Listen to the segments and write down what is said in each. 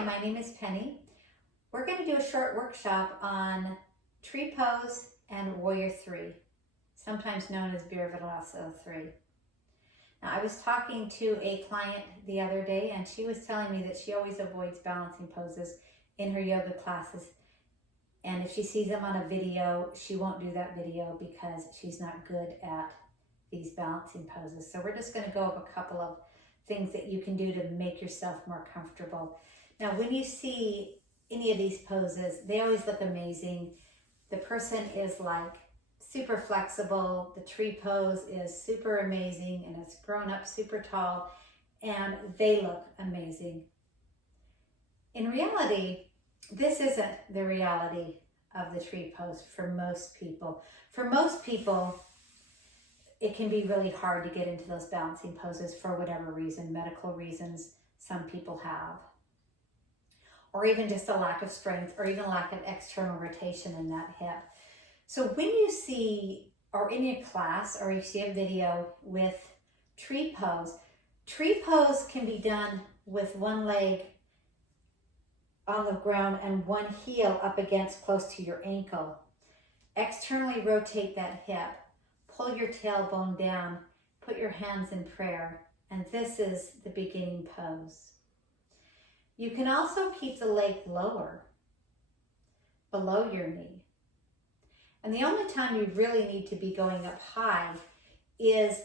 Hi, my name is Penny. We're going to do a short workshop on tree pose and warrior three, sometimes known as Virabhadrasana 3. Now, I was talking to a client the other day and she was telling me that she always avoids balancing poses in her yoga classes. And if she sees them on a video, she won't do that video because she's not good at these balancing poses. So we're just going to go over a couple of things that you can do to make yourself more comfortable. Now, when you see any of these poses, they always look amazing. The person is like super flexible. The tree pose is super amazing and it's grown up super tall and they look amazing. In reality, this isn't the reality of the tree pose for most people. For most people, it can be really hard to get into those balancing poses for whatever reason, medical reasons some people have, or even just a lack of strength, or even lack of external rotation in that hip. So when you see, or in your class, or you see a video with tree pose can be done with one leg on the ground and one heel up against close to your ankle. Externally rotate that hip. Pull your tailbone down, put your hands in prayer, and this is the beginning pose. You can also keep the leg lower, below your knee. And the only time you really need to be going up high is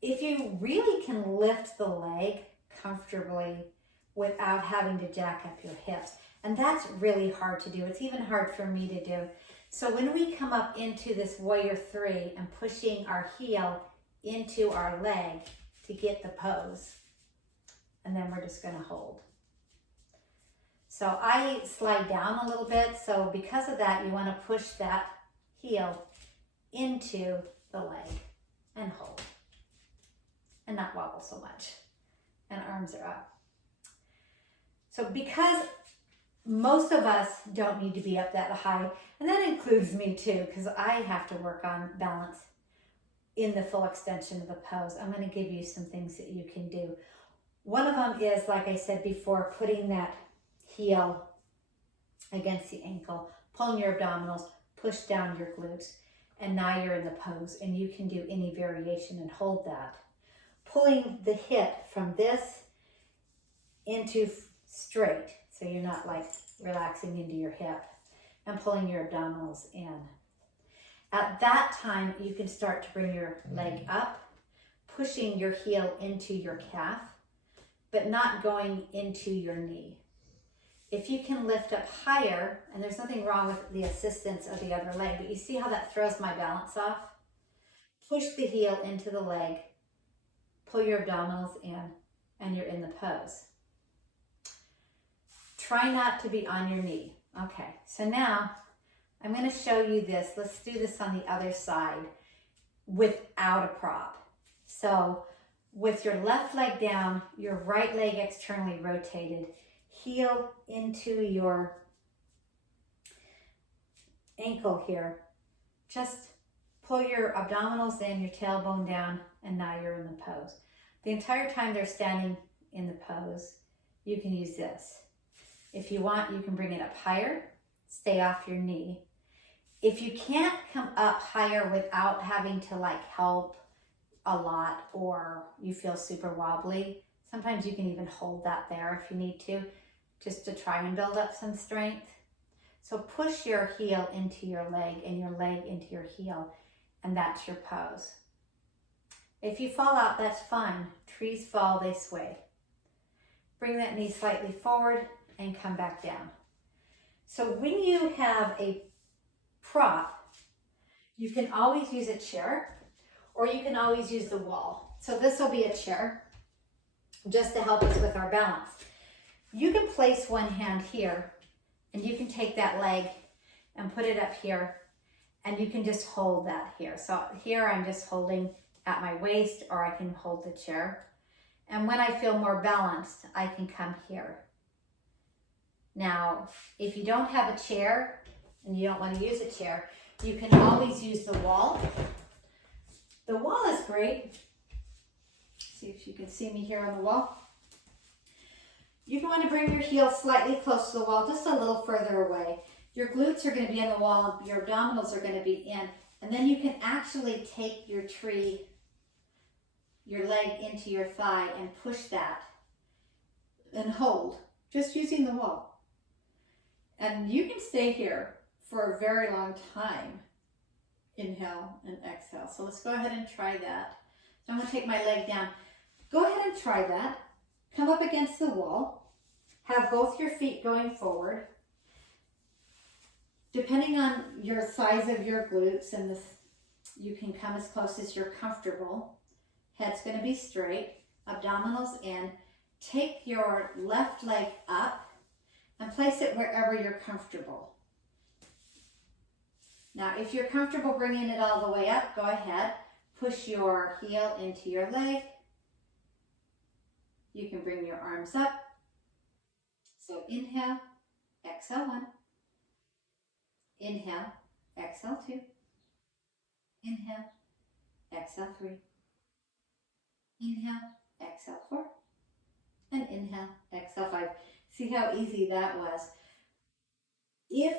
if you really can lift the leg comfortably without having to jack up your hips. And that's really hard to do. It's even hard for me to do. So when we come up into this warrior three and pushing our heel into our leg to get the pose, and then we're just going to hold. So I slide down a little bit. So because of that, you want to push that heel into the leg and hold and not wobble so much. And arms are up. So because most of us don't need to be up that high, and that includes me too, because I have to work on balance in the full extension of the pose. I'm going to give you some things that you can do. One of them is, like I said before, putting that heel against the ankle, pulling your abdominals, push down your glutes, and now you're in the pose, and you can do any variation and hold that. Pulling the hip from this into straight, so you're not like relaxing into your hip, and pulling your abdominals in. At that time, you can start to bring your leg up, pushing your heel into your calf, but not going into your knee. If you can lift up higher, and there's nothing wrong with the assistance of the other leg, but you see how that throws my balance off? Push the heel into the leg, pull your abdominals in, and you're in the pose. Try not to be on your knee. Okay, so now I'm going to show you this. Let's do this on the other side without a prop. So with your left leg down, your right leg externally rotated, heel into your ankle here. Just pull your abdominals in, your tailbone down, and now you're in the pose. The entire time they're standing in the pose, you can use this. If you want, you can bring it up higher, stay off your knee. If you can't come up higher without having to like help a lot, or you feel super wobbly, sometimes you can even hold that there if you need to, just to try and build up some strength. So push your heel into your leg and your leg into your heel, and that's your pose. If you fall out, that's fine. Trees fall, they sway. Bring that knee slightly forward and come back down. So when you have a prop, you can always use a chair, or you can always use the wall. So this will be a chair, just to help us with our balance. You can place one hand here, and you can take that leg and put it up here, and you can just hold that here. So here I'm just holding at my waist, or I can hold the chair. And when I feel more balanced, I can come here. Now, if you don't have a chair and you don't want to use a chair, you can always use the wall. The wall is great. See if you can see me here on the wall. You want to bring your heels slightly close to the wall, just a little further away. Your glutes are going to be on the wall, your abdominals are going to be in, and then you can actually take your tree, your leg into your thigh and push that and hold, just using the wall. And you can stay here for a very long time. Inhale and exhale. So let's go ahead and try that. So I'm going to take my leg down. Go ahead and try that. Come up against the wall. Have both your feet going forward. Depending on your size of your glutes, and you can come as close as you're comfortable. Head's going to be straight, abdominals in. Take your left leg up and place it wherever you're comfortable. Now, if you're comfortable bringing it all the way up, go ahead. Push your heel into your leg. You can bring your arms up. So inhale, exhale 1. Inhale, exhale 2. Inhale, exhale 3. Inhale, exhale 4. And inhale, exhale 5. See how easy that was. If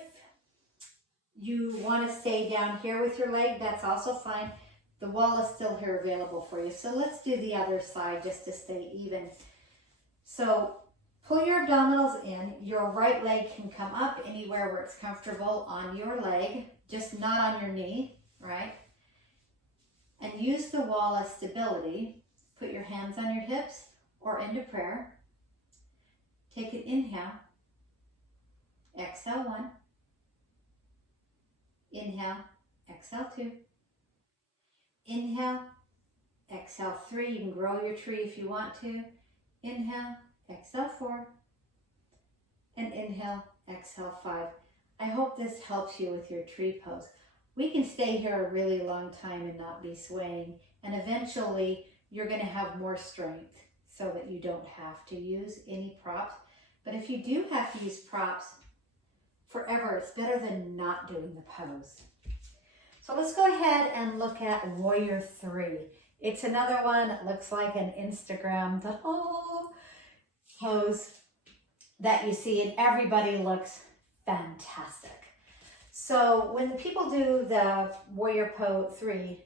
you want to stay down here with your leg, that's also fine. The wall is still here available for you. So let's do the other side just to stay even. So pull your abdominals in. Your right leg can come up anywhere where it's comfortable on your leg, just not on your knee, right? And use the wall as stability. Put your hands on your hips or into prayer. Take an inhale. Exhale 1. Inhale, exhale 2. Inhale, exhale 3. You can grow your tree if you want to. Inhale, exhale 4. And inhale, exhale 5. I hope this helps you with your tree pose. We can stay here a really long time and not be swaying. And eventually you're going to have more strength so that you don't have to use any props. But if you do have to use props forever, it's better than not doing the pose. So let's go ahead and look at Warrior 3. It's another one that looks like an Instagram pose that you see, and everybody looks fantastic. So when people do the Warrior Pose 3,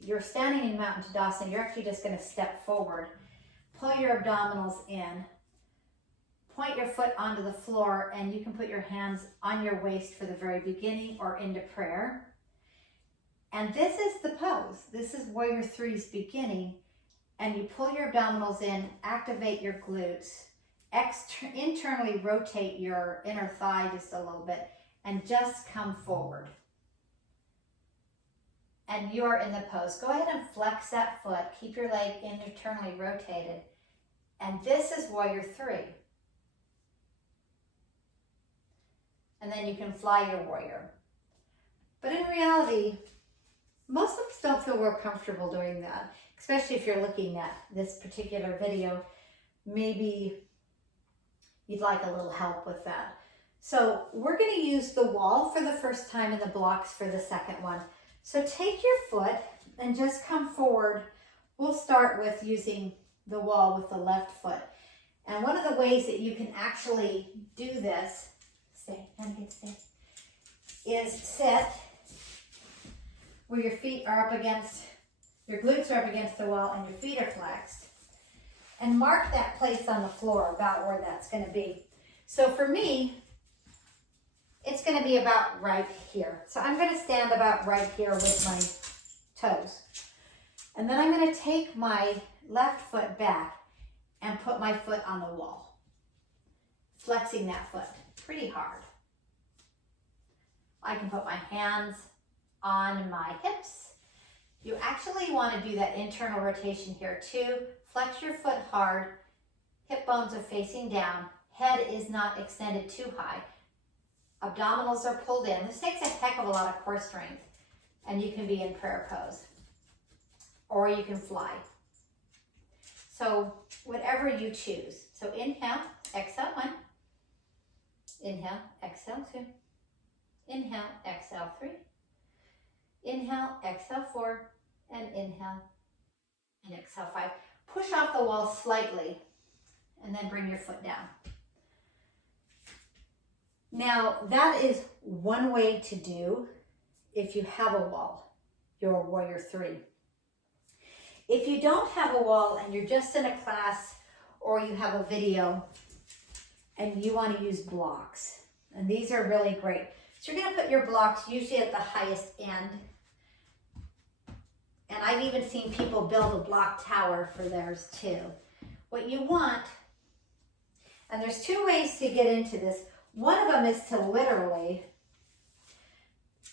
you're standing in Mountain Tadasana. You're actually just going to step forward, pull your abdominals in, point your foot onto the floor, and you can put your hands on your waist for the very beginning or into prayer. And this is the pose. This is Warrior 3's beginning. And you pull your abdominals in, activate your glutes, internally rotate your inner thigh just a little bit, and just come forward. And you are in the pose. Go ahead and flex that foot. Keep your leg internally rotated. And this is Warrior 3. And then you can fly your warrior. But in reality, most of us don't feel real comfortable doing that, especially if you're looking at this particular video. Maybe you'd like a little help with that. So we're going to use the wall for the first time and the blocks for the second one. So take your foot and just come forward. We'll start with using the wall with the left foot. And one of the ways that you can actually do this, is sit where your feet are up against, your glutes are up against the wall and your feet are flexed. And mark that place on the floor about where that's going to be. So for me, it's going to be about right here. So I'm going to stand about right here with my toes. And then I'm going to take my left foot back and put my foot on the wall, flexing that foot pretty hard. I can put my hands on my hips. You actually want to do that internal rotation here too. Flex your foot hard. Hip bones are facing down. Head is not extended too high. Abdominals are pulled in. This takes a heck of a lot of core strength, and you can be in prayer pose, or you can fly. So whatever you choose. So inhale, exhale 1. Inhale, exhale 2. Inhale, exhale 3. Inhale, exhale 4. And inhale and exhale 5. Push off the wall slightly and then bring your foot down. Now, that is one way to do if you have a wall, your warrior three. If you don't have a wall and you're just in a class or you have a video and you want to use blocks, and these are really great. So you're going to put your blocks usually at the highest end. And I've even seen people build a block tower for theirs too. What you want, and there's two ways to get into this. One of them is to literally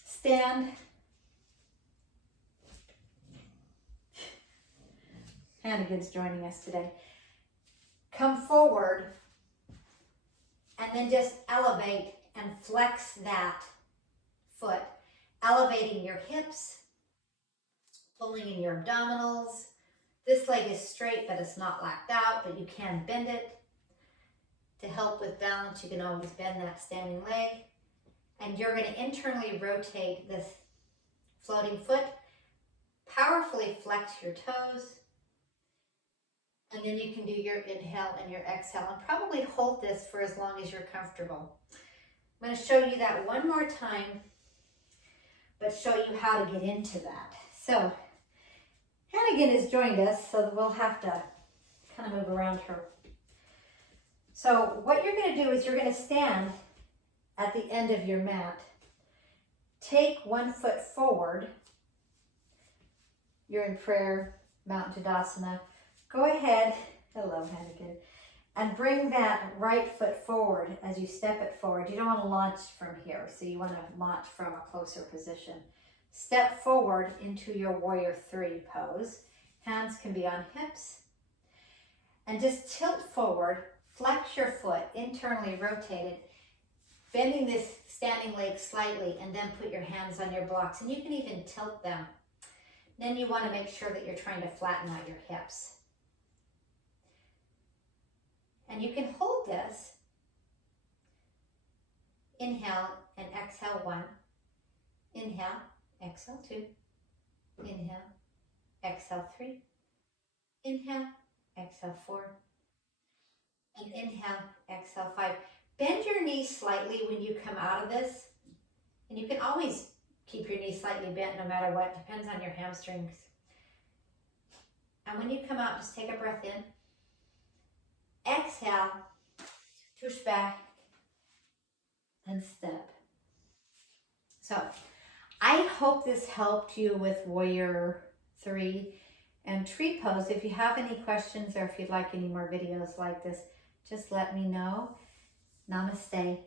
stand. Hannigan's joining us today. Come forward and then just elevate and flex that foot, elevating your hips, pulling in your abdominals. This leg is straight, but it's not lacked out, but you can bend it. To help with balance, you can always bend that standing leg. And you're going to internally rotate this floating foot, powerfully flex your toes, and then you can do your inhale and your exhale, and probably hold this for as long as you're comfortable. I'm going to show you that one more time, but show you how to get into that. So, Hannigan has joined us, so we'll have to kind of move around her. So what you're going to do is you're going to stand at the end of your mat. Take one foot forward. You're in prayer, Mountain Tadasana. Go ahead, hello Hannigan, and bring that right foot forward as you step it forward. You don't want to launch from here, so you want to launch from a closer position. Step forward into your warrior three pose. Hands can be on hips. And just tilt forward. Flex your foot, internally rotate it, bending this standing leg slightly, and then put your hands on your blocks. And you can even tilt them. Then you want to make sure that you're trying to flatten out your hips. And you can hold this. Inhale and exhale one. Inhale, exhale two. Inhale, exhale three. Inhale, exhale four. And inhale, exhale five. Bend your knees slightly when you come out of this. And you can always keep your knees slightly bent no matter what. Depends on your hamstrings. And when you come out, just take a breath in. Exhale, tush back, and step. So, I hope this helped you with Warrior 3 and Tree Pose. If you have any questions or if you'd like any more videos like this, just let me know. Namaste.